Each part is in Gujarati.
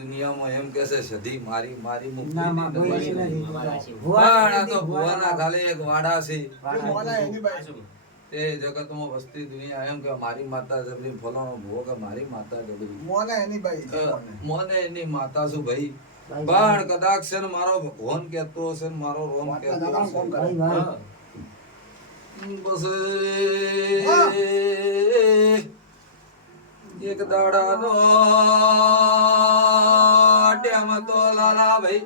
દુનિયામાં એમ કે છે સધી મારી મારી મુક્તિ ના માં કોઈ નથી. નથી પણ આ તો ભુવાના ખાલી એક વાડા છે વાડા એ જગતમાં વસતી દુનિયા એમ કે મારી માતા જબરી ફલાણો ભુવો કે મારી માતા જબરી મોને એની માતા છું ભાઈ પણ કદાચ છે ને મારો ભગવાન કહેતો હશે ને મારો રોમ કહેતો હશે બસ એક દાડાનો ટેમ તો લાલા ભાઈ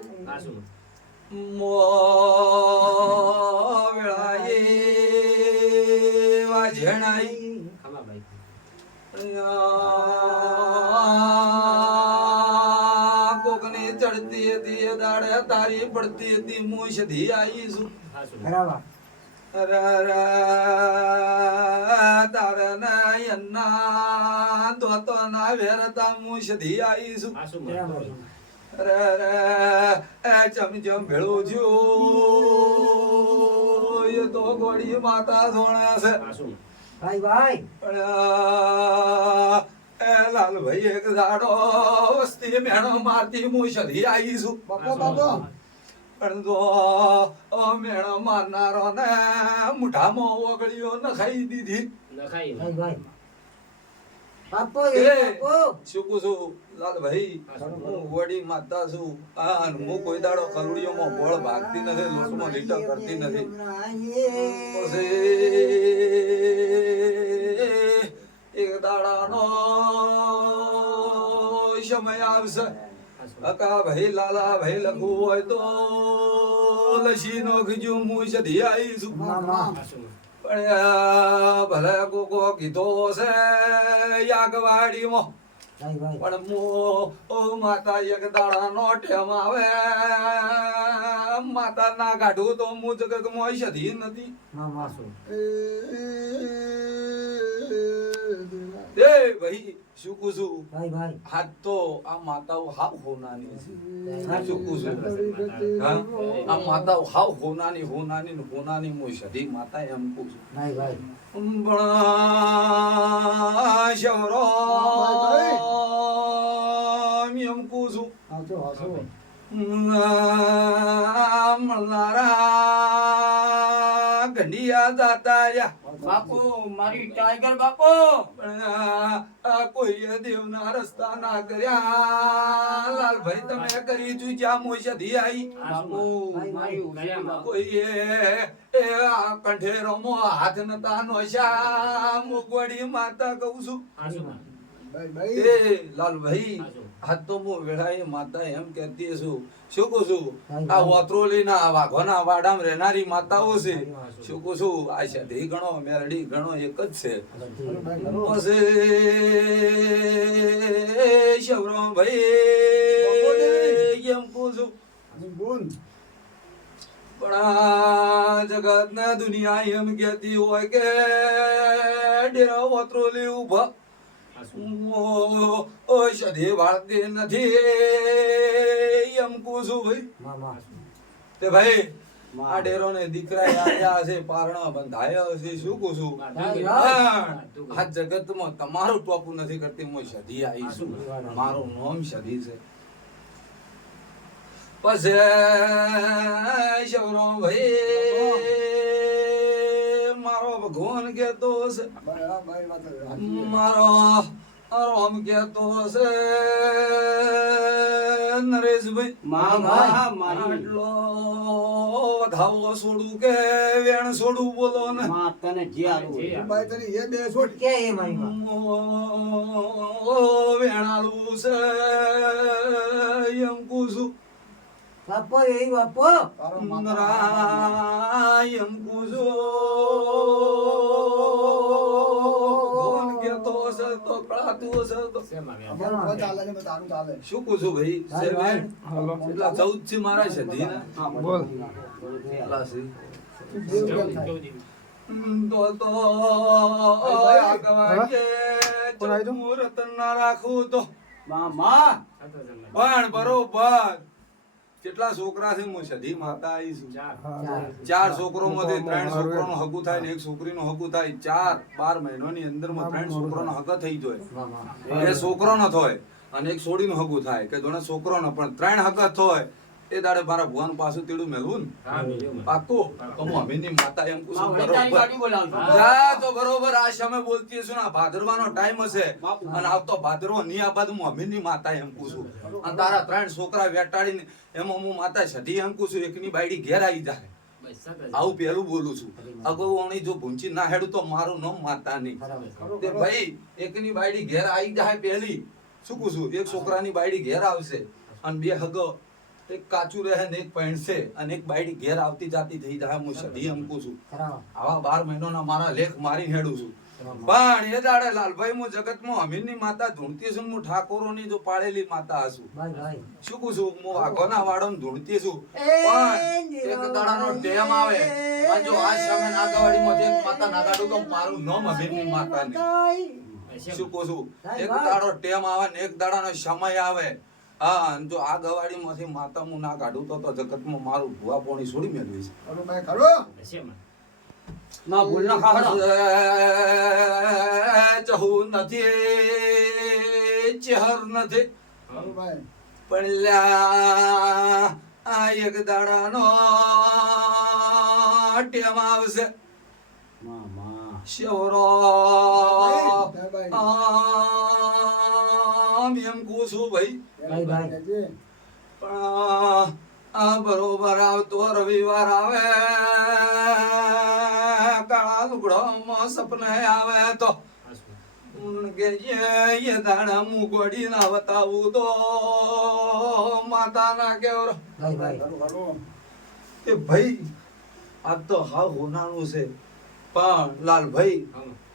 મો વેળાએ વાજણાઈ કોકની ચડતી હતી એ દાડે તારી પડતી હતી હું સધી આવી છું બરાબર તારનાયના દોતોના વેરતા હું સધી આવી છું ચમચમ ભેળું છું એ તો ગોળી માતા સોણે છે ભાઈ ભાઈ પણ એ લાલભાઈ એક દાડો વસ્તી મેણો મારતી હું સધી આવી છું પણ તો મેણો મારનારો ને મુઠામાં ઓગળીઓ નખાઈ દીધી ભાઈ ભાઈ બાપો એ બાપો શું કહું છું લાલભાઈ હું વડી માતા છું અને હું કોઈ દાડો કલુડીઓમાં બોળ ભાગતી નથી લોટમાં લીટો કરતી નથી પછી એક દાડાનો સમય આવશે અકા ભાઈ લાલા ભાઈ લખવું હોય તો લસી નો ખીજું હું સધી આવી છું પણ ભલે કોકો કીધો છે યાગવાડીમાં ભાઈ ભાઈ પણ મો માતા એક દાડા નો ટેમ આવે માતા ના કાઢું તો હું જગતમાં સધી નથી મામા શું એ ભાઈ શું કહું છું ભાઈ ભાઈ હાથ તો આ માતાઓ હાવ હોનાની છે શું કહું છું હા આ માતાઓ હાવ હોનાની હોનાની ને હોનાની હું સધી માતા એમ કહું છું ભાઈ ભાઈ શવરો એમ કહું છું આવજો આવજો મળનારા ઘંડિયા જાતા રહ્યા બાપુ મારી ટાઈગર બાપુ કોઈ દેવના રસ્તા ના કર્યા લાલભાઈ તમે કરી ચૂક્યા મોસધી આઈ બાપુ મારી ઉભ્યા બાપુ કોઈએ એ આ કંઠેરોમો હાથ નતા નોશા મુગવડી માતા કહું છું એ લાલભાઈ હાથ તો હું વેળાએ માતા એમ કહેતી છું શું કહું છું આ વત્રોલીના વાઘોના વાડામાં રહેનારી માતાઓ છે શું કહું છું આ સધી ગણો મેરડી ગણો એક જ છે પછી શવરો ભાઈ એમ કહું છું પણ આ જગત ને દુનિયા એમ કહેતી હોય કે ડેરા વત્રોલી ઉભા ઓ સધી વાળતી નથી એમ કહું છું ભાઈ મામા તે ભાઈ આ ડેરો ને દીકરા આવ્યા છે પારણા બંધાયો છે શું કહું છું આ જગત માં તમારું ટોપું નથી કરતી હું સધી આવી છું મારું નામ સધી છે પછી શવરો ભાઈ મારો ભગવાન કેતો છે મારો આમ કેતો છે નરેશભાઈ મામા મારી આટલો વધાવો છોડું કે વેણ છોડું બોલો ને તને જે આલું કે એ મારી માં વેણાળું છે એમ કહું છું બાપો એ બાપો એમ કહું છું ભગવાન કેતો હશે તો કળાતું હશે તો શું કહું છું ભાઈ સેવેન એટલા 14 છે મારા સધી ને એટલા છે તો મુહૂર્ત ના રાખું તો મામા પણ બરોબર કેટલા છોકરા છે હું સધી માતા આવી છું ચાર છોકરો માંથી 3 છોકરાનું હગું થાય ને એક છોકરીનું હગું થાય 4-12 મહિનાની અંદર માં 3 છોકરાનો હગ થઈ જાય એ છોકરો ન થાય અને એક છોડીનું હગું થાય કે જોણે છોકરોનો પણ 3 હગત હોય એ દાડે મારા ભુવાનું પાછું તીડું મેલવું ને પાક્કું તો હું અમીની માતા એમ કહું છું માં વળી તારી બરોબર ગાડી બોલાવજો. જા તો બરોબર આ સમય બોલતી હશું ને આ ભાદરવાનો ટાઈમ હશે અને આવતો ભાદરવો ની આ બાદ હું અમીની માતા એમ કહું છું અને તારા 3 છોકરા વેટાડીને એમાં હું માતા સધી એમ કહું છું એકની બાયડી ઘેર આવી જાય આવું પેલું બોલું છું અગવણી જો ભૂંચી ના હેડું તો મારું નામ માતા નહીં તે ભાઈ એકની બાયડી ઘેર આવી જાય પહેલી શું કહું છું એક છોકરાની બાયડી ઘેર આવશે અને 2 હગો એક કાચું રહે ને એક પહેણશે અને એક બાયડી ઘેર આવતી જાતી થઈ જાય હું સધી એમ કહું છું આવા 12 મહિનાના મારા લેખ મારી હેડું છું પણ એ દાડે લાલભાઈ હું જગતમાં અમીરની માતા ધૂણતી છું હું ઠાકોરોની જો પાળેલી માતા છું શું કહું છું હું વાઘોના વાડોમાં ધૂણતી છું પણ એક દાડાનો ટેમ આવે અને જો આ સામે નાગાવાડીમાંથી એક માતા નાગાડું તો મારું નામ અમીરની માતા નહીં શું કહું છું એક દાડો ટેમ આવે ને એક દાડાનો સમય આવે હા અને જો આ ગવાડીમાંથી માતા હું ના કાઢું તો જગતમાં મારું ભુવા પોણી છોડી મેળવી છે માં ભૂલ ના ખાવડો. ચહુ નથી ચહર નથી પણ લ્યા આ એક દાડાનો ટેમ આવશે માં શિવરો એમ કહું છું ભાઈ પણ આ બરોબર આવતો રવિવાર આવે કાળા લુગડોમાં સપને આવે તો કે એ દાડા મુગોડી ના બતાવું તો માતા ના કેવર એ ભાઈ આ તો હાવ હોનાનું છે પણ લાલભાઈ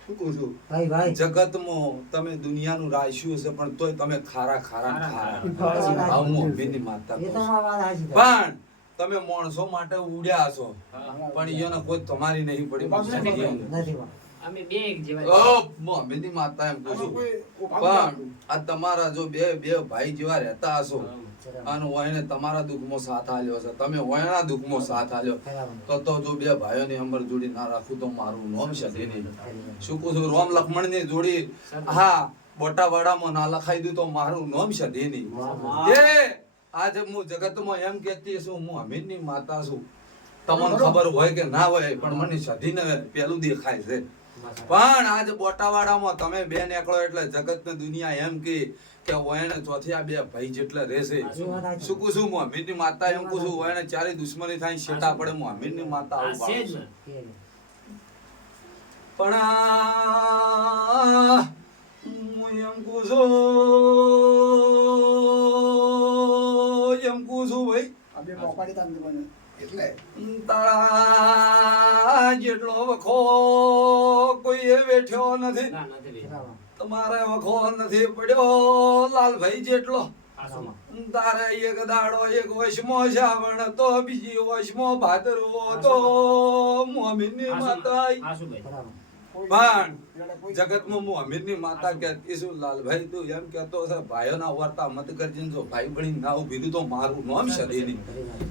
શું કહું છું જગતમાં તમે દુનિયાનું રાખ્યું છે પણ તોય તમે ખારા ખારા ને ખારા હાવ હું અમીની માતા કહું છું. પણ તમે માણસો માટે ઉડ્યા છો પણ એને કોઈ તમારી નહીં પડી અમે બે એક જેવા ઓ હું અમીની માતા એમ કહું છું પણ આ તમારા જો બે ભાઈ જેવા રહેતા હશો અને ઓયને તમારા દુઃખમાં સાથ આલ્યો છે તમે ઓયના દુઃખમાં સાથ આલ્યો તો જો બે ભાઈઓની અમર જોડી ના રાખું તો મારું નામ સધી નહીં. શું કહું છું રોમ લક્ષ્મણની જોડી હા બોટાવાડામાં ના લખાઈ દઉં તો મારું નામ સધી નહીં. એ આજે હું જગતમાં એમ કહેતી છું હું અમીરની માતા છું તમને ખબર હોય કે ના હોય પણ મને સધીને પેલું દેખાય છે પણ આજ બોટાવાડામાં તમે બે નીકળો એટલે જગત ને દુનિયા એમ કે ઓયને ચોથી આ બે ભાઈ જેટલા રહેશે શું કહું છું હું અમીરની માતા એમ કહું છું ઓયને ચારે દુશ્મની થાય શેટા પડે હું અમીરની માતા આવું છે પાડું જ છું. ને પણ હું એમ કહું છું ભાઈ તારા જેટલો વખો કોઈ એ બેઠ્યો નથી ના નથી બેન. તમારે વખો નથી પડ્યો લાલભાઈ જેટલો આસુમાં. તારે એક દાડો એક વશમો શ્રાવણ તો બીજી વશમો ભાદરવો તો મોમીની માતા આસુભાઈ. પણ જગતમાં હું અમીરની માતા કહેતી છું લાલભાઈ તું એમ કહેતો છે ભાઈઓના વર્તા મત કરજે જો ભાઈ બની ના ઉભી તો મારું નામ સદી નહીં.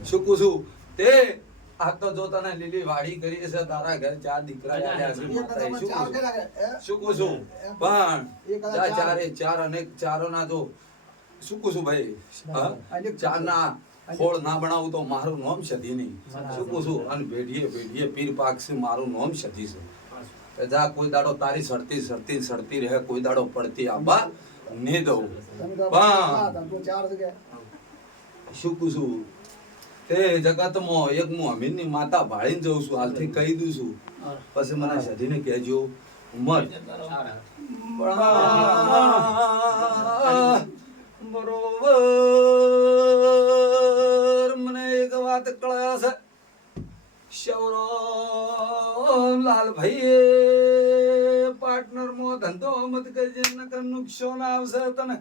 શું કહું છું તે આ તો જો તને લીલી વાડી કરી છે તારા ઘર 4 દીકરા આલ્યા છે માતાએ. શું કહું છું પણ જા ચારે ચાર અને ચારોના જો શું કહું છું ભાઈ હા? ચારના ખોળ ના બનાવું તો મારું નામ સદી નહીં. શું કહું છું અને ભેડીએ પીર પાકશે મારું નામ સદી છે. જા કોઈ દાડો તારી સડતી રહે કોઈ દાડો પડતી આબા ને દઉં પણ શું કહું છું તે જગતમાં એક હું અમીનની માતા ભાળીને જઉં છું હાલથી કહી દઉં છું પછી મને સધીને કહેજો ઉમર બરોબર મને એક વાત કળે છે શૌરમ લાલભાઈ પાર્ટનર માં ધંધો મત કરજે નકર નુકસાન આવશે તને